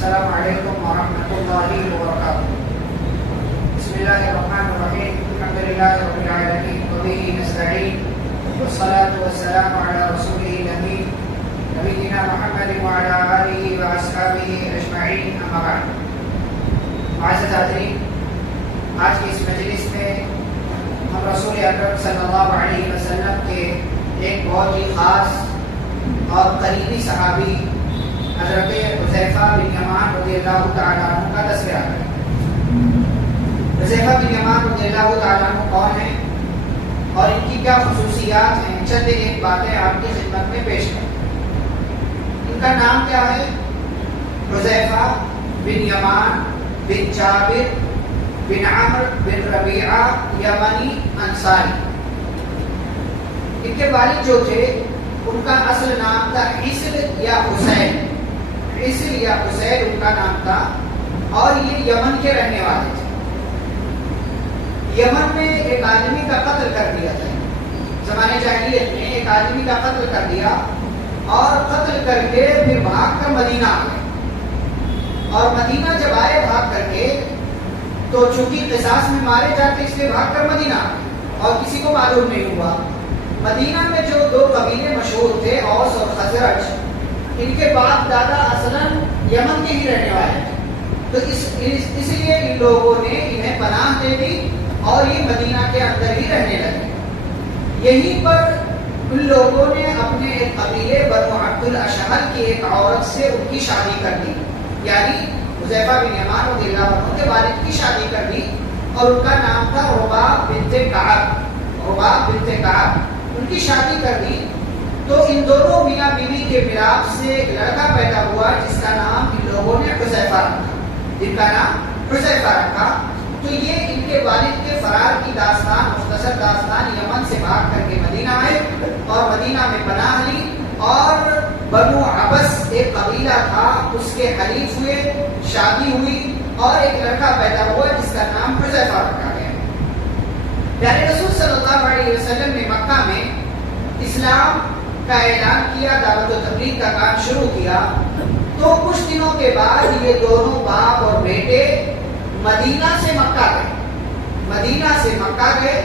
السلام علیکم ورحمۃ اللہ وبرکاتہ. بسم اللہ الرحمن الرحیم. الحمد للہ رب العالمین وبہ نستعین والصلاة والسلام علی رسولہ الامین نبینا محمد وعلی آلہ واصحابہ اجمعین. اما بعد. معزز حاضرین، آج کی اس مجلس میں ہم رسول اکرم صلی اللہ علیہ وسلم کے ایک بہت ہی خاص اور قریبی صحابی حضرت حذیفہ بن یمان رضی اللہ تعالیٰ عنہ کا تذکرہ کریں. حذیفہ بن یمان رضی اللہ تعالیٰ عنہ کون ہیں اور ان کی کیا خصوصیات ہیں، چند ایک باتیں آپ کی خدمت میں پیش کریں. ان کا نام کیا ہے؟ حذیفہ بن یمان بن جابر بن عمرو بن ربیعہ یمنی انصاری. ان کے والد جو تھے ان کا اصل نام تھا عیسل یا حسین. عیسل یا حسین ان کا نام تھا اور یہ یمن کے رہنے والے تھے. یمن میں ایک آدمی کا قتل کر دیا تھا. زمانے جاہلیت میں ایک آدمی کا قتل کر دیا اور قتل کر کے پھر بھاگ کر مدینہ آ گئے. اور مدینہ جب آئے بھاگ کر کے تو چونکہ قصاص میں مارے جاتے اس لیے بھاگ کر مدینہ آ گئے اور کسی کو معلوم نہیں ہوا. مدینہ میں جو دو قبیلے مشہور تھے، اوس اور خزرج، ان کے باپ دادا اصلاً یمن کے ہی رہنے والے تھے. تو اس لیے ان لوگوں نے انہیں پناہ دے دی اور یہ مدینہ کے اندر ہی رہنے لگے. یہیں پر ان لوگوں نے اپنے ایک قبیلے بنو عبد الاشہل کی ایک عورت سے ان کی شادی کر دی، یعنی حذیفہ بن یمان رضی اللہ عنہ کے والد کی شادی کر دی اور ان کا نام تھا رباب بنت کعب. رباب بنت کعب ان کی شادی کر دی. تو ان دونوں میاں بیوی کے ملاپ سے ایک لڑکا پیدا ہوا جس کا نام ان لوگوں نے حذیفہ رکھا. جن کا نام حذیفہ رکھا. تو یہ ان کے والد کے فرار کی داستان، مختصر داستان. یمن سے بھاگ کر کے مدینہ آئے اور مدینہ میں پناہ لی اور بنو عبس ایک قبیلہ تھا اس کے حلیف ہوئے، شادی ہوئی اور ایک لڑکا پیدا ہوا جس کا نام حذیفہ رکھا گیا. پیارے رسول صلی اللہ علیہ وسلم نے مکہ میں اسلام کا اعلان کیا، دعوت و تبلیغ کا کام شروع کیا. تو کچھ دنوں کے بعد یہ دونوں باپ اور بیٹے مدینہ سے مکہ گئے. مدینہ سے مکہ گئے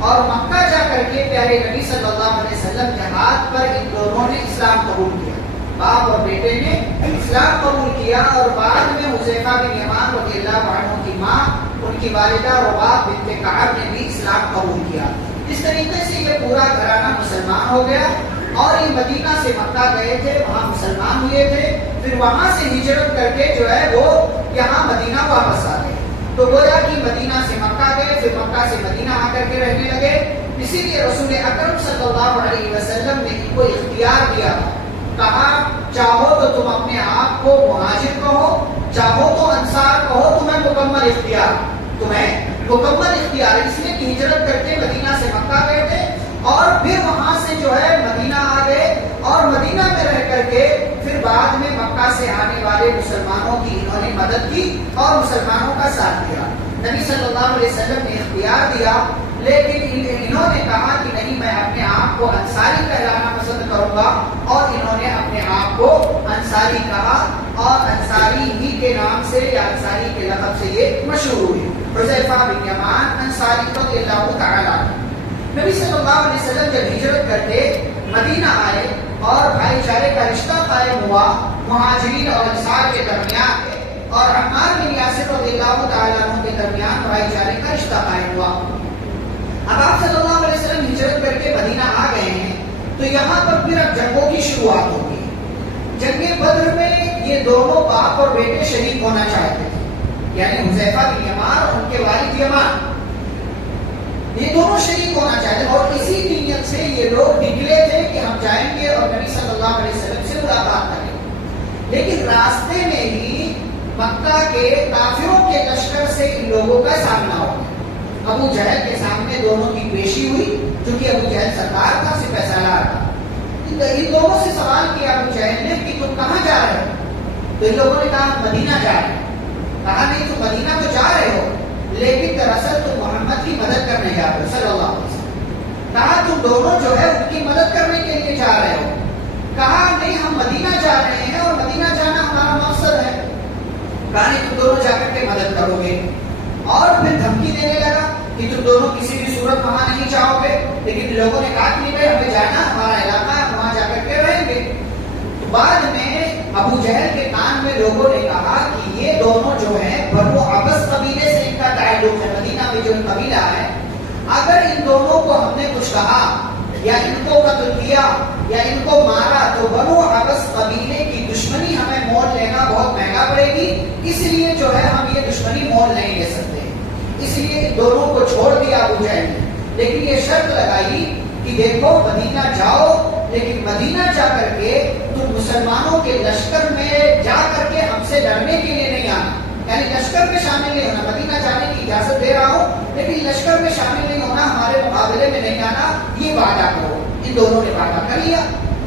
اور مکہ جا کر کے پیارے نبی صلی اللہ علیہ وسلم کے ہاتھ پر ان دونوں نے اسلام قبول کیا. باپ اور بیٹے نے اسلام قبول کیا اور بعد میں حذیفہ بن یمان رضی اللہ عنہ کی ماں، ان کی والدہ رباب بنت کعب نے بھی اسلام قبول کیا. اس طریقے سے یہ پورا گھرانہ مسلمان ہو گیا اور یہ مدینہ سے مکہ گئے تھے، وہاں مسلمان ہوئے تھے. پھر وہاں سے ہجرت کر کے جو ہے وہ یہاں مدینہ واپس آ گئے. تو گویا کہ مدینہ سے مکہ گئے، پھر مکہ سے مدینہ آ کر کے رہنے لگے. اسی لیے رسول اکرم صلی اللہ علیہ وسلم نے ان کو اختیار دیا، کہا چاہو تو تم اپنے آپ کو مہاجر کہو، چاہو تو انصار کہو، تمہیں مکمل اختیار. اس لیے کہ ہجرت کر کے مدینہ سے مکہ گئے تھے اور پھر وہاں سے جو ہے مدینہ آ گئے اور مدینہ میں رہ کر کے پھر بعد میں مکہ سے آنے والے مسلمانوں کی انہوں نے مدد کی اور مسلمانوں کا ساتھ دیا. نبی صلی اللہ علیہ وسلم نے اختیار دیا، لیکن انہوں نے کہا کہ نہیں، میں اپنے آپ کو انصاری کہلانا پسند کروں گا اور انہوں نے اپنے آپ کو انصاری کہا اور انصاری ہی کے نام سے یا انصاری کے لقب سے یہ مشہور ہوئی. حذیفہ بن یمان انصاری رضی اللہ تعالیٰ عنہ. نبی صلی اللہ علیہ وسلم جب ہجرت کرتے مدینہ آئے اور بھائی چارے کا رشتہ قائم ہوا مہاجرین اور انصار کے درمیان اور عمار بن یاسر رضی اللہ تعالیٰ عنہ کے درمیان بھائی چارے کا رشتہ قائم ہوا. اب آپ صلی اللہ علیہ وسلم ہجرت کر کے مدینہ آ گئے ہیں تو یہاں پر پھر اب جنگوں کی شروعات ہوگی. جنگ بدر میں یہ دونوں باپ اور بیٹے شریک ہونا چاہتے تھے، یعنی حذیفہ بن یمان اور ان کے والد یمان، یہ دونوں شریک ہونا چاہتے ہیں اور اسی نیت سے یہ لوگ نکلے تھے کہ ہم جائیں گے اور نبی صلی اللہ علیہ وسلم سے ملاقات کریں گے. لیکن راستے میں ہی مکہ کے کافروں کے لشکر سے ان لوگوں کا سامنا ہو گیا. ابو جہل کے سامنے دونوں کی پیشی ہوئی، کیونکہ ابو جہل سردار تھا، سپہ سالار تھا. ان دونوں سے سوال کیا ابو جہل نے کہ تم کہاں جا رہے ہو؟ تو ان لوگوں نے کہا مدینہ جا رہے ہیں. کہا نہیں، تم مدینہ تو جا رہے ہو لیکن دراصل تم محمد کی مدد کرنے جا رہے ہو صلی اللہ علیہ وسلم. کہا تم دونوں جو ہے ان کی مدد کرنے کے لیے جا رہے ہو. کہا نہیں، ہم مدینہ جا رہے ہیں اور مدینہ جانا ہمارا مقصد ہے. کے مدد کرو گے. اور پھر دھمکی دینے لگا کہ تم دونوں کسی بھی صورت وہاں نہیں جاؤ گے. لیکن لوگوں نے کہا کہ نہیں ہمیں جانا, ہمارا علاقہ ہے, وہاں جا کر کے رہیں گے. تو بعد میں ابو جہل کے کان میں لوگوں نے کہا کہ یہ دونوں جو ہیں بنو عبس قبیلے سے ان کا تعلق ہے, مدینہ میں جو قبیلہ ہے, اگر ان دونوں کو ہم نے کچھ کہا یا ان کو قتل کیا یا ان کو مارا تو بنو عبس قبیلے کی دشمنی ہمیں مول لینا بہت مہنگا پڑے گی, اس لیے جو ہے ہم یہ دشمنی مول نہیں لے سکتے. اس لیے ان دونوں کو چھوڑ دیا ابو جہل نے. لیکن یہ شرط لگائی کہ دیکھو مدینہ جاؤ, لیکن مدینہ جا کر کے تم مسلمانوں کے لشکر میں جا کر کے ہم سے لڑنے کے لیے نہیں آنا, یعنی لشکر میں شامل نہیں ہونا. مدینہ جانے کی اجازت دے رہا ہوں لیکن لشکر میں شامل نہیں ہونا, ہمارے مقابلے میں نہیں آنا, یہ وعدہ کرو. ان دونوں نے وعدہ کر لیا.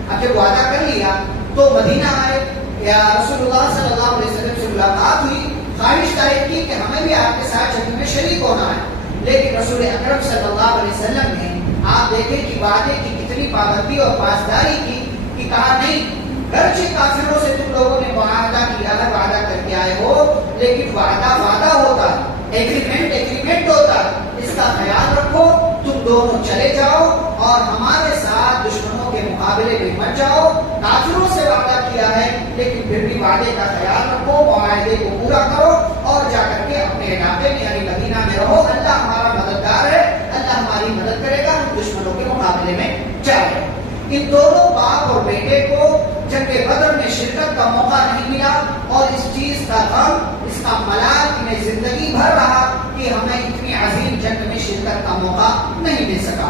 اب جب وعدہ کر لیا تو مدینہ آئے, یا رسول اللہ صلی اللہ علیہ وسلم سے ملاقات ہوئی, خواہش ظاہر کی کہ ہمیں بھی آپ کے ساتھ جنگ میں شریک ہونا ہے. لیکن رسول اکرم صلی اللہ علیہ وسلم نے آپ دیکھیں کہ وعدے کی کتنی پابندی اور پاسداری کی کہ کہا نہیں, گرچہ کافروں سے تم لوگوں نے معاہدہ کیا ہے, وعدہ کر کے آئے ہو, لیکن وعدہ وعدہ ہوتا, ایگریمنٹ ہوتا, اس کا خیال رکھو. تم دونوں چلے جاؤ اور ہمارے ساتھ دشمنوں کے مقابلے میں مت جاؤ. کافروں سے وعدہ کیا ہے لیکن پھر بھی وعدے کا خیال رکھو, معاہدے کو پورا کرو اور جا کر کے اپنے علاقے میں یعنی مدینہ میں رہو. اللہ ہمارا مددگار ہے, اللہ ہماری مدد کرے گا, ہم دشمنوں کے مقابلے میں جائیں. ان دونوں باپ اور بیٹے کو جنگ بدر میں شرکت کا موقع نہیں ملا اور اس چیز کا غم, اس کا ملال انہیں زندگی بھر رہا کہ ہمیں اتنی عظیم جنگ میں شرکت کا موقع نہیں مل سکا.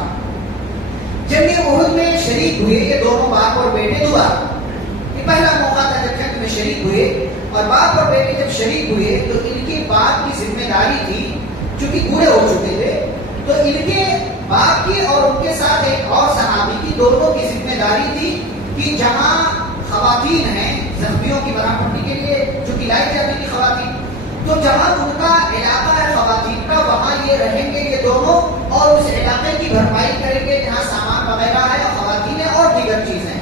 جنگ احد میں شریک ہوئے یہ دونوں باپ اور بیٹے دوبارہ. یہ پہلا موقع تھا جب جنگ میں شریک ہوئے, اور باپ اور بیٹے جب شریک ہوئے تو ان کے باپ کی ذمہ داری تھی, چونکہ بوڑھے ہو چکے تھے, تو ان کے باپ کی اور ان کے ساتھ ایک اور صحابی کی, دونوں کی ذمہ داری تھی کہ جہاں خواتین ہیں زخمیوں کی بنا پڑنے کے لیے جو لائی جاتی تھی خواتین, تو جہاں ان کا علاقہ ہے خواتین کا وہاں یہ رہیں گے یہ دونوں, اور اس علاقے کی بھرپائی کریں گے جہاں سامان وغیرہ ہے, خواتین اور دیگر چیزیں.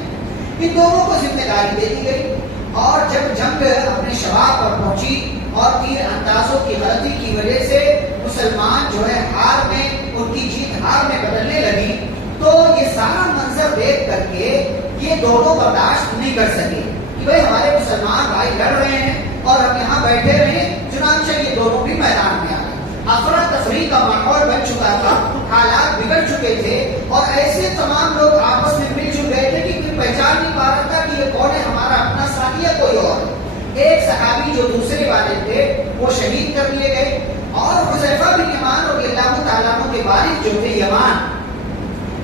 ان دونوں کو ذمہ داری دے دی گئی. اور جب جنگ اپنے شباب پر پہنچی اور تیر اندازوں کی غلطی کی وجہ سے مسلمان جو ہے ہار میں, ان کی جیت ہار میں بدلنے لگی, تو یہ سارا منظر دیکھ کر کے یہ دونوں برداشت نہیں کر سکے کہ بھائی ہمارے مسلمان بھائی لڑ رہے ہیں اور ہم یہاں بیٹھے رہے. چنانچہ یہ دونوں بھی میدان میں آ گئے. افراتفری کا ماحول بن چکا تھا, حالات بگڑ چکے تھے, اور ایسے تمام لوگ آپس میں مل جل گئے تھے کہ کوئی پہچان نہیں پا رہا تھا کہ یہ کون ہے, ہمارا اپنا ساتھی یا کوئی اور. ایک صحابی جو دوسرے والے تھے وہ شہید کر دیے گئے, اور حذیفہ بن یمان رضی اللہ تعالیٰ عنہ کے والد جو تھے یمان,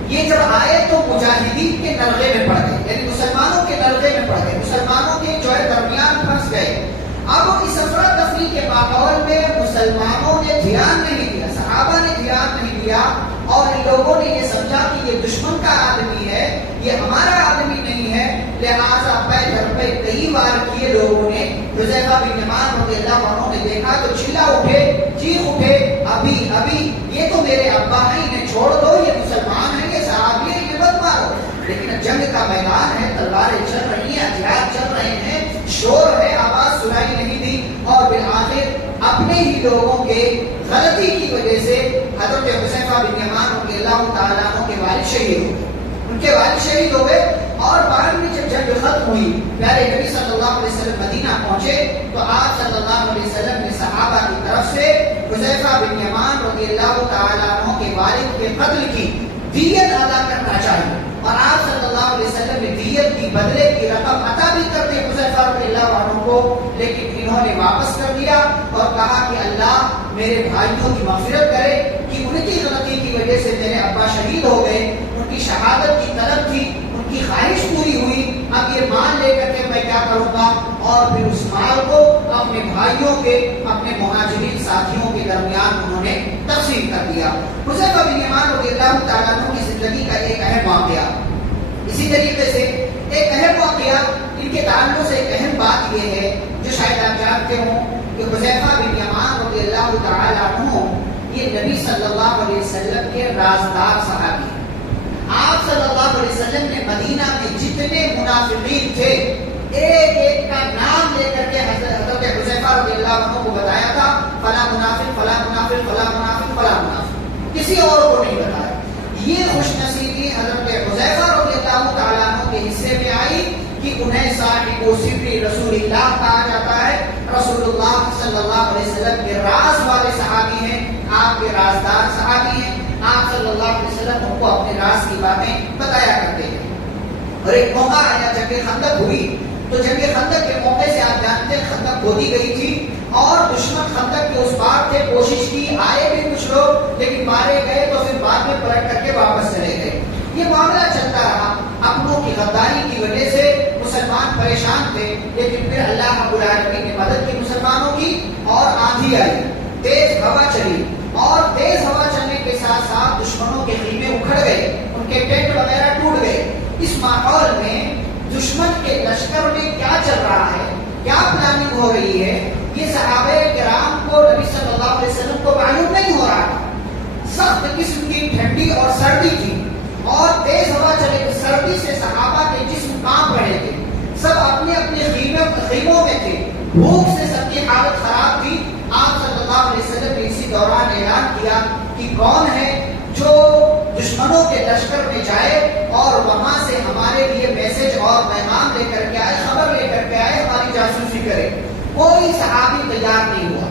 یہ جب آئے تو مجاہدین کے نرغے میں پڑ گئے, یعنی مسلمانوں کے نرغے میں پڑ گئے, مسلمانوں کے جو ہے درمیان پھنس گئے. اب اس افراتفری کے ماحول میں مسلمانوں نے دھیان نہیں دیا, صحابہ نے دھیان نہیں دیا, اور ان لوگوں نے یہ سمجھا کہ یہ دشمن کا آدمی ہے, یہ ہمارا آدمی نہیں ہے. لہٰذا پہ گھر پہ کئی بار کیے لوگوں نے. حذیفہ بن یمان رضی اللہ عنہ نے دیکھا تو چلا اٹھے, چیخ اٹھے, ابھی ابھی یہ تو میرے ابا ہیں, انہیں چھوڑ دو, یہ مسلمان ہیں, یہ صحابی ہیں, انہیں مت مارو. لیکن جنگ کا میدان ہے, تلواریں چل رہی ہیں, ہتھیار چل رہے ہیں, شور ہے, آواز سنائی نہیں دی, اور بالآخر اپنے ہی لوگوں کے غلطی کی وجہ سے حضرت حذیفہ بن یمان رضی اللہ تعالیٰ عنہ کے والد شہید ہو گئے. ان کے والد شہید ہو گئے, اور بعد میں جب جنگ ختم ہوئی, پیارے نبی صلی اللہ علیہ وسلم مدینہ پہنچے, تو آپ صلی اللہ علیہ وسلم نے صحابہ کی طرف سے حذیفہ بن یمان رضی اللہ تعالیٰ عنہ کے والد کے قتل کی دیت ادا کرنا چاہیے, اور آپ صلی اللہ علیہ وسلم نے دیت کی بدلے کی رقم عطا بھی کر دی حذیفہ رضی اللہ عنہ کو. لیکن انہوں نے واپس کر دیا اور کہا کہ اللہ میرے بھائیوں کی مغفرت کرے کہ ان کی غلطی کی وجہ سے میرے ابا شہید ہو گئے, ان کی شہادت کی طلب تھی, ان کی خواہش پوری ہوئی, اب یہ مال لے کر کے میں کیا کروں گا. اور پھر اس مال کو اپنے بھائیوں کے, اپنے مہاجرین ساتھیوں کے درمیان انہوں نے تقسیم کر دیا. حذیفہ بن یمان رضی اللہ تعالیٰ عنہ کی زندگی کا ایک اہم واقعہ. اسی طریقے سے ایک اہم واقعہ, ان کے تعلق سے ایک اہم بات یہ ہے جو شاید آپ جانتے ہوں کہ حذیفہ بن یمان رضی اللہ تعالیٰ عنہ یہ نبی صلی اللہ علیہ وسلم کے رازدار صحابی ہیں. آپ صلی اللہ علیہ وسلم نے مدینہ میں جتنے منافقین تھے ایک ایک کا نام لے کر کے حضرت حذیفہ حذیفہ رضی اللہ عنہ کو بتایا تھا فلاں منافق فلاں منافق فلاں منافق فلاں منافق، کسی اور کو نہیں بتایا۔ یہ خوش نصیبی حضرت حذیفہ رضی اللہ تعالیٰ عنہ کے حصے میں آئی کہ انہیں صاحب سری رسول اللہ کہا جاتا ہے۔ رسول اللہ صلی اللہ علیہ وسلم کے راز والے صحابی ہیں، آپ کے رازدار صحابی ہیں، آپ صلی اللہ علیہ وسلم ان کو اپنے راز کی باتیں بتایا کرتے ہیں۔ اور ایک موقع آیا جنگ خندق ہوئی، تو جنگ خندق کے موقع سے آپ جانتے ہیں خندق کھودی گئی تھی اور دشمن خندق کے اس پار تھے، کوشش کی، آئے بھی کچھ لوگ لیکن مارے گئے تو پھر بعد میں پلٹ کر کے واپس چلے گئے۔ یہ معاملہ چلتا رہا، اپنوں کی غداری کی وجہ سے مسلمان پریشان تھے، لیکن پھر اللہ رب العالمین نے مدد کی مسلمانوں کی اور آندھی آئی، تیز ہوا چلی، اور تیز ہوا چلنے کے ساتھ ساتھ دشمنوں کے خیمے اکھڑ گئے، ان کے ٹینٹ وغیرہ ٹوٹ گئے۔ اس ماحول میں دشمن کے لشکر میں کیا چل رہا ہے، کیا پلاننگ ہو رہی ہے، یہ صحابہ کرام کو نبی صلی اللہ علیہ وسلم کو معلوم نہیں ہو رہا تھا۔ سخت قسم کی ٹھنڈی اور سردی تھی اور تیز ہوا چلے، سردی سے صحابہ کے جسم کانپ رہے تھے، سب اپنے اپنے خیموں میں تھے، بھوک سے سب کی حالت خراب تھی۔ آپ صلی اللہ علیہ وسلم نے اسی دوران اعلان کیا کہ کون ہے جو دشمنوں کے لشکر میں جائے اور وہاں سے ہمارے لیے میسج اور پیغام لے کر کے آئے، خبر لے کر کے آئے، ہماری جاسوسی کرے۔ کوئی صحابی تیار نہیں ہوا۔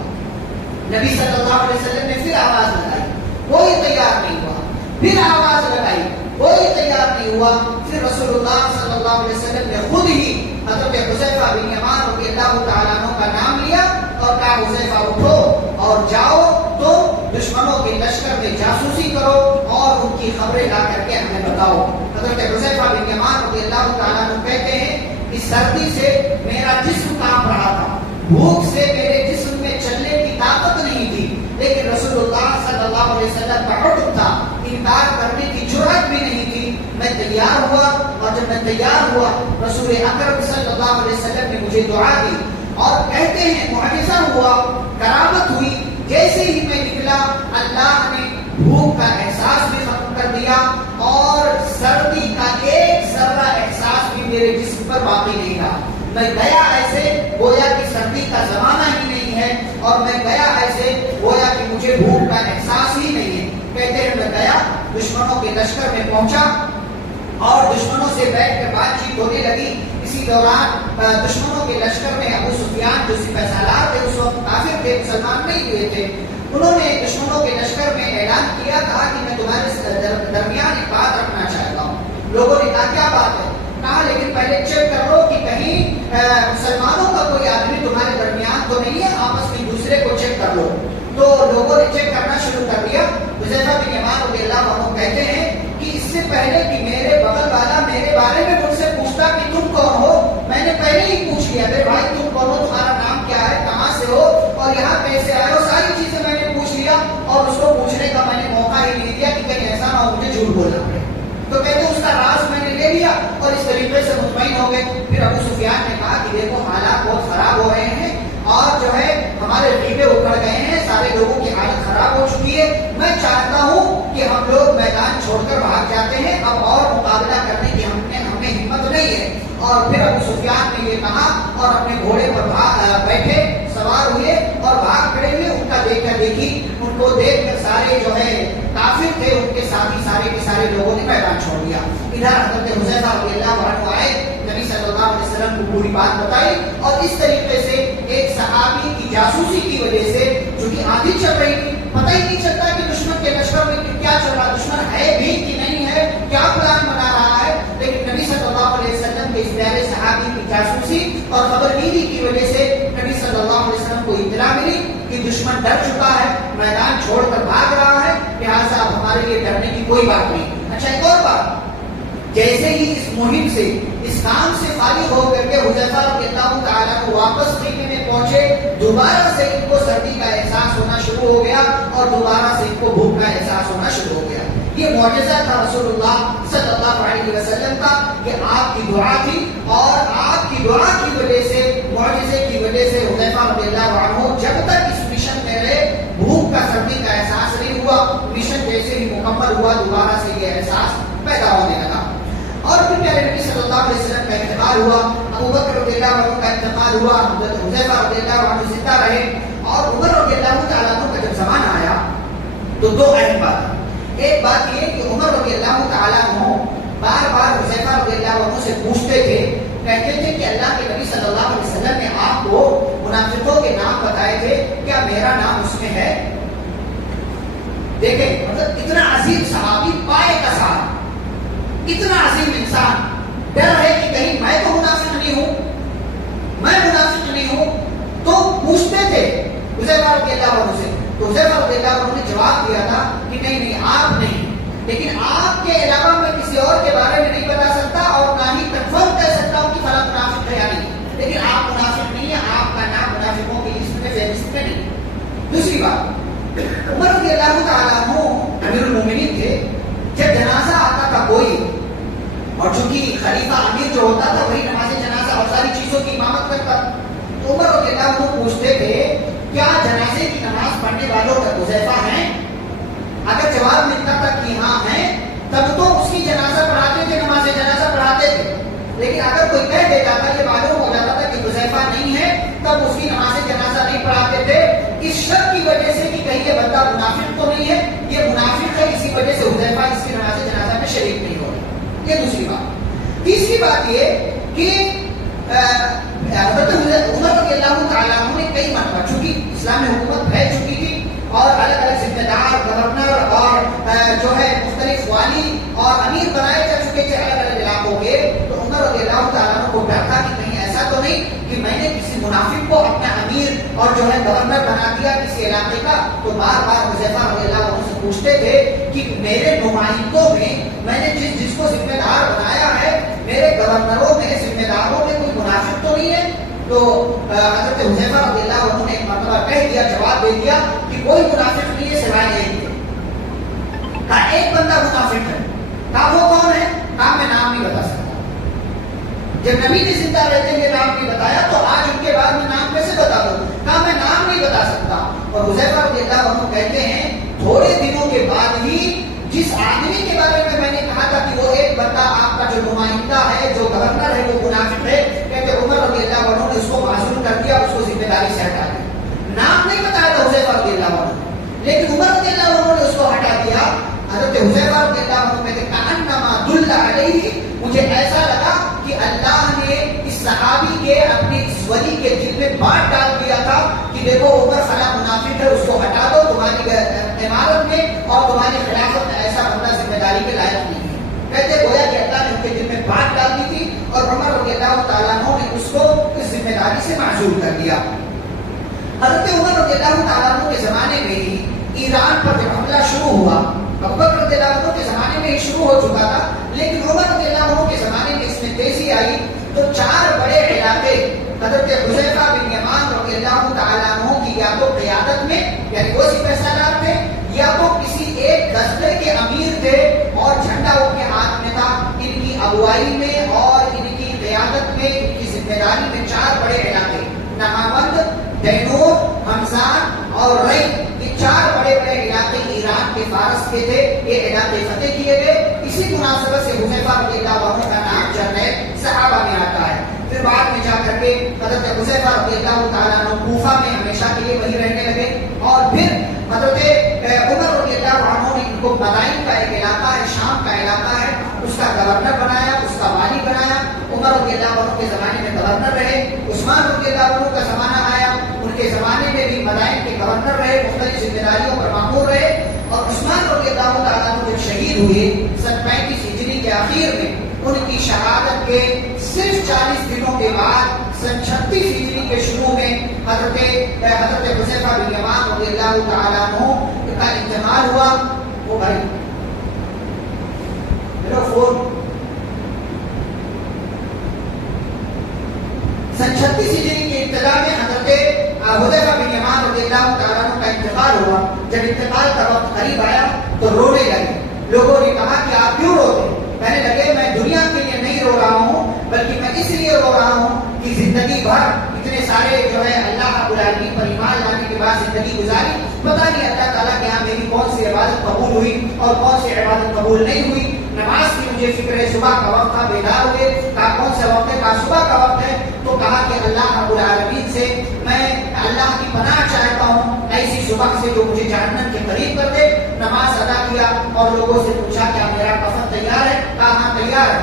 نبی صلی اللہ علیہ وسلم نے پھر آواز لگائی، کوئی تیار نہیں ہوا، پھر آواز لگائی، کوئی تیار نہیں ہوا۔ پھر رسول اللہ صلی اللہ علیہ وسلم نے خود ہی حضرت حذیفہ بن یمان رضی اللہ تعالیٰ عنہ کا نام لیا اور کہا حذیفہ اٹھو اور جاؤ تو دشمنوں کے لشکر میں جاسوسی کرو اور ان کی خبریں لا کر کے ہمیں بتاؤ۔ حضرت حذیفہ بن یمان رضی اللہ تعالیٰ عنہ کہتے ہیں کہ سردی سے میرا جسم کانپ رہا تھا، بھوک سے میرے جسم میں چلنے کی طاقت نہیں تھی، لیکن رسول اللہ صلی اللہ علیہ وسلم کا حکم تھا، انکار کرنے کی جرأت بھی نہیں تھی۔ میں تیار ہوا اور جب میں تیار ہوا رسول اکرم صلی اللہ علیہ وسلم نے مجھے دعا دی اور کہتے ہیں معجزہ ہوا، کرامت ہوئی۔ جیسے ہی میں نکلا اللہ نے بھوک کا احساس بھی ختم کر دیا اور سردی کا ایک ذرہ احساس بھی میرے جسم پر باقی نہیں رہا۔ میں گیا ایسے گویا کہ سردی کا زمانہ ہی نہیں ہے اور میں گیا ایسے گویا کہ مجھے بھوک کا احساس ہی نہیں ہے۔ کہتے ہیں میں گیا، دشمنوں کے لشکر میں پہنچا اور دشمنوں سے بیٹھ کر بات چیت ہونے لگی۔ اسی دوران دشمنوں کے لشکر میں ابو سفیان جو سپہ سالار تھے، اس وقت کافر تھے، مسلمان نہیں ہوئے تھے، انہوں نے دشمنوں کے لشکر میں اعلان کیا، کہا کہ میں تمہارے درمیان ایک بات رکھنا چاہتا ہوں۔ لوگوں نے کہا کیا بات ہے؟ کہا لیکن پہلے چیک کر لو کہ کہیں مسلمانوں کا کوئی آدمی تمہارے درمیان تو نہیں ہے، آپس میں دوسرے کو چیک کر لو۔ تو لوگوں نے چیک کرنا شروع کر دیا۔ حذیفہ بن یمان رضی اللہ عنہ کہتے ہیں کہ اس سے پہلے کہ میرے بغل والا میرے بارے میں مجھ سے پوچھتا کہ تم کون ہو، میں نے پہلے ہی پوچھ لیا، میرے بھائی تم کون ہو، تمہارا نام کیا ہے، کہاں سے ہو اور یہاں کیسے آئے ہو، ساری چیزیں میں نے پوچھ لیا اور اس کو پوچھنے کا میں نے موقع ہی نہیں دیا کہ کہیں ایسا نہ ہو مجھے جھوٹ بولنا پڑے۔ تو کہتے اس کا راز میں نے لے لیا اور اس طریقے سے مطمئن ہو گئے۔ پھر ابو سفیان نے کہا کہ دیکھو حالات بہت خراب ہو رہے ہیں اور جو ہے ہمارے خیمے اکھڑ گئے ہیں، سارے لوگوں کی حالت خراب ہو چکی ہے، میں چاہتا ہوں کہ ہم لوگ میدان چھوڑ کر بھاگ جاتے ہیں، اب اور مقابلہ کرنے کی ہمیں ہمت نہیں ہے۔ اور پھر ابو سفیان نے یہ کہا اور اپنے گھوڑے پر بیٹھے، سوار ہوئے اور بھاگ کھڑے ہوئے۔ ان کا دیکھا دیکھی، ان کو دیکھ کر سارے جو ہے کافر تھے، ان کے ساتھی سارے کے سارے لوگوں نے میدان چھوڑ دیا۔ ادھر حضرت حذیفہ رضی اللہ عنہ آئے، نبی صلی اللہ علیہ وسلم کو پوری بات بتائی اور اس طریقے سے ایک صحابی کی جاسوسی کی وجہ سے جو کہ آندھی چل رہی تھی، پتہ ہی نہیں چلتا کہ دشمن کے لشکر میں کیا چل رہا، دشمن ہے بھی کہ نہیں ہے، کیا پلان بنا رہا ہے، لیکن نبی صلی اللہ علیہ وسلم کے اس پیارے صحابی کی جاسوسی اور خبرگیری کی وجہ سے نبی صلی اللہ علیہ وسلم کو اطلاع ملی کہ دشمن ڈر چکا ہے، میدان چھوڑ کر بھاگ رہا ہے، لہٰذا اب ہمارے لیے ڈرنے کی کوئی بات نہیں۔ اچھا ایک اور بات، جیسے ہی اس مہم سے اس کام سے فارغ ہو کر کے حذیفہ رضی اللہ تعالیٰ کو واپس خیمے میں پہنچے، دوبارہ سے ان کو سردی کا احساس ہونا شروع ہو گیا اور دوبارہ سے ان کو بھوک کا احساس ہونا شروع ہو گیا۔ یہ معجزہ تھا رسول اللہ صلی اللہ علیہ وسلم کا کہ آپ کی دعا تھی اور آپ کی دعا کی وجہ سے، معجزے کی وجہ سے حذیفہ رضی اللہ عنہ جب تک اس مشن میں رہے بھوک کا سردی کا احساس نہیں ہوا۔ مشن جیسے ہی مکمل ہوا دوبارہ سے یہ احساس پیدا ہونے لگا۔ اور پھر پیارے نبی صلی اللہ علیہ وسلم کا انتقال ہوا۔ ابو بکر رضی اللہ عنہ کا انتقال ہوا، حضرت حذیفہ رضی اللہ عنہ زندہ رہے، اور عمر رضی اللہ تعالیٰ عنہ کا جب زمانہ آیا تو دو اہم بات، ایک بات یہ کہ عمر رضی اللہ تعالیٰ عنہ بار بار حذیفہ رضی اللہ عنہ سے پوچھتے تھے، کہتے تھے کہ اللہ کے نبی صلی اللہ علیہ وسلم نے آپ کو منافقوں کے نام بتائے تھے، کیا میرا نام اس میں ہے؟ دیکھیں مطلب اتنا عظیم صحابی، پائے کا صاحب، اتنا عظیم انسان، ڈر ہے کہ کہیں میں تو منافق نہیں ہوں، میں منافق نہیں ہوں، تو پوچھتے تھے حذیفہ رضی اللہ عنہ سے، تو حذیفہ رضی اللہ عنہ نے جواب دیا تھا کہ نہیں نہیں آپ نہیں، لیکن آپ کے علاوہ میں کسی اور کے بارے میں نہیں بتا سکتا اور نہ ہی کنفرم کہہ سکتا ہوں کہ فلاں منافق ہے یا نہیں، لیکن آپ منافق نہیں ہے، آپ کا نام منافقوں کی لسٹ میں فہرست میں نہیں۔ دوسری بات، عمر رضی اللہ تعالیٰ عنہ امیر المومنین تھے، جب جنازہ آتا تھا کوئی، اور چونکہ خلیفہ امیر جو ہوتا تھا وہی نماز جنازہ اور ساری چیزوں کی امامت کرتا، تو عمر رضی اللہ عنہ پوچھتے تھے کیا جنازے کی نماز پڑھنے والوں کا حذیفہ ہیں؟ اگر جواب ملتا تھا کہ ہاں ہیں، تب تو اس کی جنازہ پڑھاتے تھے، نماز جنازہ پڑھاتے تھے، لیکن اگر کوئی کہہ دیتا تھا، یہ معلوم ہو جاتا تھا کہ حذیفہ نہیں ہے، تب اس کی نماز جنازہ نہیں پڑھاتے تھے، اس شک کی وجہ سے کہ کہیں یہ بندہ منافق تو نہیں ہے، یہ منافق ہے، اسی وجہ سے حذیفہ اس کی نماز جنازہ میں شریک نہیں ہو رہا۔ یہ دوسری بات۔ تیسری بات یہ کہ حضرت عمر رضی اللہ تعالیٰ عنہ نے کئی مرتبہ، چونکہ اسلام میں حکومت پھیل چکی تھی اور الگ الگ ذمہ دار، گورنر اور جو ہے مختلف والی اور امیر بنائے جا چکے تھے الگ الگ علاقوں کے، تو عمر رضی اللہ تعالیٰ عنہ کو ڈر تھا کہ کہیں ایسا تو نہیں کہ میں نے کسی منافق کو اپنا امیر اور جو ہے گورنر بنا دیا کسی علاقے کا، تو بار بار حذیفہ رضی اللہ عنہ سے پوچھتے تھے کہ میرے نمائندوں میں نے جس کو ذمہ دار بنایا ہے، میرے گورنروں میں، ذمہ داروں میں کوئی منافق تو نہیں ہے؟ تو حضرت حذیفہ رضی اللہ عنہ نے ایک مرتبہ کہہ دیا، جواب دے دیا کہ کوئی منافق نہیں ہے سوائے ایک کے۔ کہا ایک بندہ منافق ہے، کہا وہ کون ہے؟ کہا میں نام نہیں بتا سکتا، جب نبی نے زندہ رہتے ہوئے نام نہیں بتایا تو آج ان کے بعد میں نام کیسے بتا دوں؟ کہا میں نام نہیں بتا سکتا۔ اور حذیفہ رضی اللہ عنہ کہتے ہیں تھوڑے دنوں کے بعد ہی جس آدمی کے بارے میں نے کہا تھا کہ وہ ایک بندہ آپ کا جو نمائندہ ہے، جو گورنر ہے، وہ منافق ہے، کہتے عمر رضی اللہ عنہ نے اس کو معزول کر دیا، اس کو ذمہ داری سے ہٹا دیا۔ نام نہیں بتایا تھا حذیفہ رضی اللہ عنہ نے، لیکن عمر رضی اللہ عنہ نے اس کو ہٹا دیا۔ حضرت حذیفہ رضی اللہ عنہ کہتے کأنما دل علیہ، مجھے ایسا لگا کہ اللہ نے اس صحابی کے، اپنے اس ولی کے دل میں بات ڈال دیا تھا کہ دیکھو عمر فلاں منافق ہے، اس کو ہٹا دو، تمہاری عمارت میں اور تمہاری خلافت میں ایسا بندہ ذمہ داری کے لائق نہیں ہے۔ کہتے گویا کہ اللہ نے ان کے دل میں بات ڈال دی تھی اور عمر رضی اللہ تعالیٰ عنہ نے اس کو اس ذمہ داری سے معزول کر دیا۔ حضرت عمر رضی اللہ تعالیٰ عنہ کے زمانے میں ہی ایران پر جب حملہ شروع ہوا، ابو بکر رضی اللہ عنہ کے زمانے میں ہی شروع ہو چکا تھا، لیکن عمر رضی اللہ عنہ کے زمانے میں اس میں تیزی آئی، تو چار بڑے علاقے حضرت حذیفہ بن یمان رضی اللہ تعالیٰ عنہ کی یا تو قیادت میں، یعنی وہ سپہ سالار تھے، یا تو کسی ایک دستے کے امیر تھے اور جھنڈا ان کے ہاتھ میں تھا، ان کی اگوائی میں اور ان کی قیادت میں، ان کی ذمہ داری میں چار بڑے علاقے، نہاوند، دینور، ہمزان اور رئی، یہ چار بڑے بڑے علاقے ایران کے فارس کے تھے، یہ علاقے فتح کیے گئے۔ اسی مناسبت سے حذیفہ رضی اللہ عنہ کا نام جرنیل صحابہ میں آتا ہے۔ پھر بعد میں جا کر کے حضرت حذیفہ رضی اللہ تعالیٰ عنہ کوفہ میں ہمیشہ کے لیے وہی رہنے لگے، اور پھر حضرت عمر رضی اللہ عنہ نے ان کو مدائن کا ایک علاقہ ہے، شام کا علاقہ ہے، اس کا گورنر بنایا، اس کا والی بنایا۔ عمر رضی اللہ عنہ کے زمانے میں گورنر رہے، عثمان رضی اللہ عنہ کا زمانہ آیا، ان کے زمانے میں بھی مدائن کے گورنر رہے، مختلف ذمہ داریوں پر مامور رہے، اور عثمان رضی اللہ تعالیٰ عنہ جب شہید ہوئے سن 35 ہجری کے آخر میں، ان کی شہادت کے صرف 40 دنوں کے بعد سن 36 ہجری کے شروع میں حضرت حذیفہ بن یمان رضی اللہ تعالیٰ عنہ کا انتقال ہوا۔ وہ بھائی میرا فون سن 36 ہجری کی ابتدا میں حضرت حذیفہ بن یمان رضی اللہ تعالیٰ عنہ کا انتقال ہوا۔ جب انتقال کا وقت قریب آیا تو رونے لگے، لوگوں نے کہا کہ آپ کیوں روتے؟ کہنے لگے میں دنیا کے لیے نہیں رو رہا ہوں، بلکہ میں اس لیے رو رہا ہوں کہ زندگی بھر اتنے سارے جو ہے اللہ رب العالمین پر ایمان لانے کے بعد زندگی گزاری، پتہ نہیں اللہ تعالیٰ کے یہاں میری کون سی عبادت قبول ہوئی اور کون سی عبادت قبول نہیں ہوئی، نماز کی مجھے فکر ہے، صبح کا وقت تھا، بیدار ہوئے، کہا کون سا وقت ہے؟ کہا صبح کا وقت ہے۔ تو کہا کہ اللہ رب العالمین سے میں اللہ کی پناہ چاہتا ہوں ایسی صبح سے جو مجھے جہنم کے قریب کر دے۔ نماز ادا کیا اور لوگوں سے پوچھا کیا میرا کفن تیار ہے؟ کہا ہاں تیار ہے۔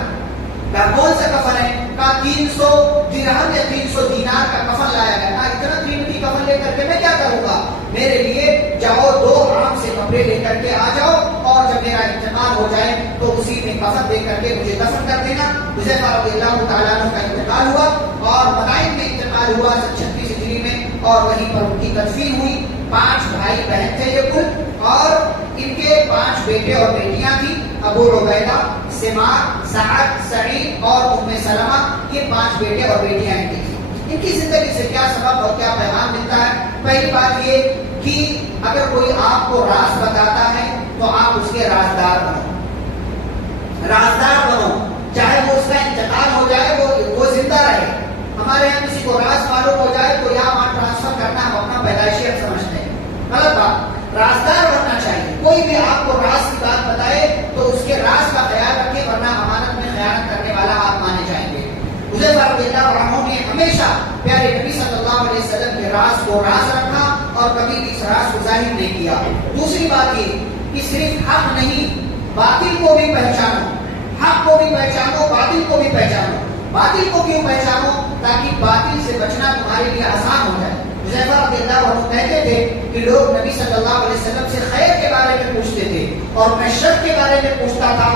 کہا کون سا کفن ہے؟ کہا 300 درہم یا 300 دینار کا کفن لایا گیا۔ کہا اتنا قیمتی کفن لے کر کے میں کیا کروں گا؟ میرے لیے جاؤ 2 عام سے کپڑے لے کر کے آ جاؤ اور جب میرا انتقال ہو جائے تو اسی میں کفن دے کر کے مجھے دفن کر دینا۔ حذیفہ رضی اللہ تعالیٰ عنہ کا انتقال ہوا اور مدائن میں انتقال ہوا 36 ہجری میں، اور وہیں پر ان کی تدفین ہوئی۔ 5 بھائی بہن تھے یہ کل، اور ان کے 5 بیٹے اور بیٹیاں تھیں، ابو عبیدہ، سمار، سعد، سعید اور ام سلمہ، یہ 5 بیٹے اور بیٹیاں ان کی تھیں۔ ان کی زندگی سے کیا سبق اور کیا پیغام ملتا ہے؟ پہلی بات یہ کہ اگر کوئی آپ کو راز بتاتا ہے تو آپ اس کے رازدار بنو، رازدار بنو، چاہے وہ اس کا انتقال ہو جائے وہ زندہ رہے۔ ہمارے یہاں کسی کو راز معلوم ہو جائے تو یہاں وہاں ٹرانسفر کرنا ہم اپنا پیدائشی حق سمجھتے ہیں، غلط بات۔ رازدار بننا چاہیے، کوئی بھی آپ کو راز کی بات بتائے تو اس کے راز کا خیال رکھے، ورنہ امانت میں خیانت کرنے والا آپ مانے جائیں گے۔ حذیفہ رضی اللہ عنہ نے ہمیشہ پیارے نبی صلی اللہ علیہ وسلم کے راز کو راز رکھا اور کبھی بھی اس راز کو ظاہر نہیں کیا۔ دوسری بات یہ کہ صرف حق نہیں، باطل کو بھی پہچانو، حق کو بھی پہچانو، باطل کو بھی پہچانو۔ باطل کو کیوں پہچانو؟ تاکہ باطل سے بچنا تمہارے لیے آسان ہو جائے۔ حذیفہ رضی اللہ عنہ کہتے تھے کہ لوگ نبی صلی اللہ علیہ وسلم سے خیر کے بارے میں پوچھتے تھے اور میں شر کے بارے میں پوچھتا تھا،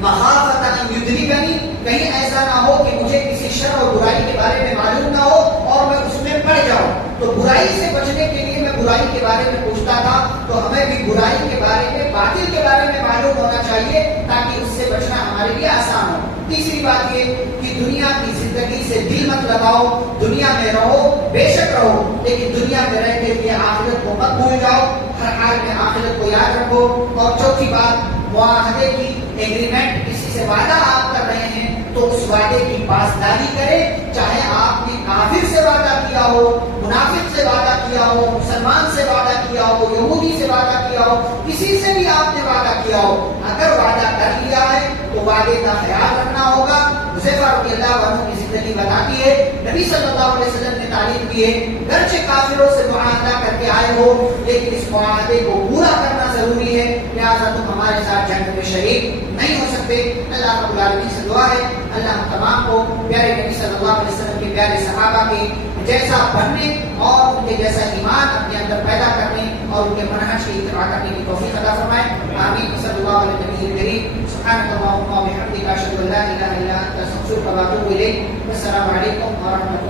مخافۃ ان یدرکنی، کہیں ایسا نہ ہو کہ مجھے کسی شر اور برائی کے بارے میں معلوم نہ ہو اور میں اس میں پڑ جاؤں۔ تو برائی سے بچنے کے لیے میں برائی کے بارے میں پوچھتا تھا، تو ہمیں بھی برائی کے بارے میں، باطل کے بارے میں معلوم ہونا چاہیے تاکہ اس سے بچنا ہمارے لیے آسان ہو۔ تیسری بات یہ کہ دنیا کی زندگی سے دل مت لگاؤ، دنیا میں رہو، بے شک رہو، لیکن دنیا میں رہتے ہوئے آخرت کو مت بھول جاؤ، ہر حال میں آخرت کو یاد رکھو۔ اور چوتھی بات، معاہدے کی ایگریمنٹ، کسی سے وعدہ آپ کر رہے ہیں تو اس وعدے کی پاسداری کریں، چاہے آپ نے کافر سے وعدہ کیا ہو، منافق سے وعدہ کیا ہو، مسلمان سے وعدہ کیا ہو، یہودی سے وعدہ کیا ہو، کسی سے بھی آپ نے وعدہ کیا ہو، اگر وعدہ کر لیا ہے تو وعدے کا خیال رکھنا ہوگا۔ حذیفہ رضی اللہ عنہ کی زندگی بتاتی ہے، نبی صلی اللہ علیہ وسلم نے تعلیم کی ہے، گرچہ کافروں سے معاہدہ کر کے آئے ہو لیکن اس معاہدے کو پورا کرنا ضروری ہے، لہٰذا تم ہمارے ساتھ جنگ میں شریک نہیں ہو سکتے۔ اللہ رب العالمین سے دعا ہے اللہ ہم تمام کو پیارے نبی صلی اللہ علیہ وسلم کے پیارے صحابہ کے جیسا بننے اور ان کے جیسا ایمان اپنے اندر پیدا کرنے اور ان کے منہج کی اتباع کرنے کی توفیق عطا فرمائے۔ آمین۔ صلی اللہ علیہ نبی کریم۔ سبحانک اللہم و بحمدک، اشہد ان لا الہ الا انت، استغفرک و اتوب الیک۔ السلام علیکم ورحمۃ اللہ۔